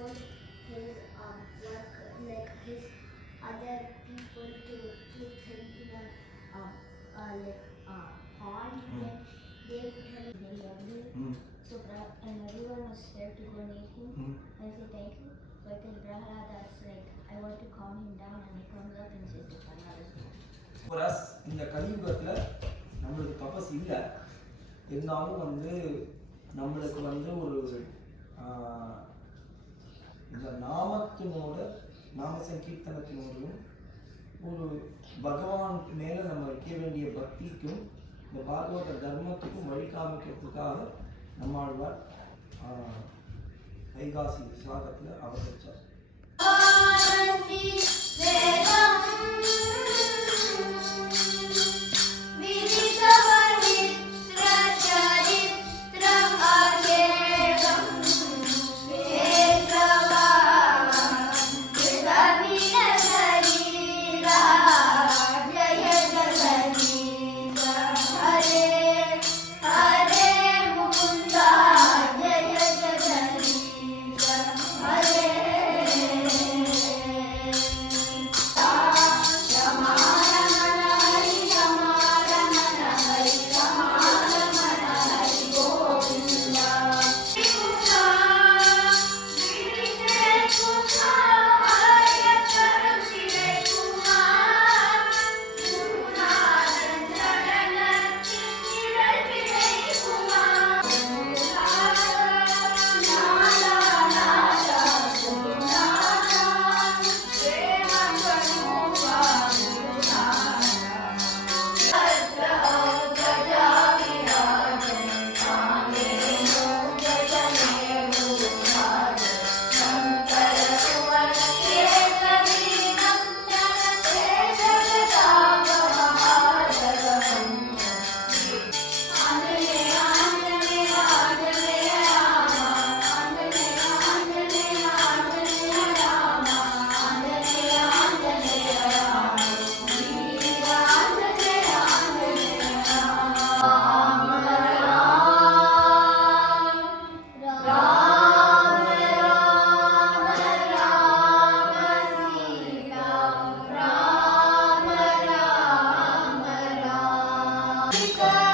told his work, like his other people to put him in a pond. Then they put him in the ugly. So and everyone was scared to go near him. I say thank you. But then Prahlada's like, I want to calm him down, and he comes up and says to Prahlada's For us, இந்த கலியுகத்துல நம்மளுக்கு தபஸ் இல்லை, இருந்தாலும் நம்மளுக்கு ஒரு இந்த நாமத்தினோட நாம சங்கீர்த்தனத்தினோடும் ஒரு பகவான் மேல நம்ம வைக்க வேண்டிய பக்திக்கும் இந்த பாகவத தர்மத்துக்கும் வழி காமிக்கிறதுக்காக நம்மாழ்வார் வைகாசி விசாகத்துல அவதரிச்சார். Africa.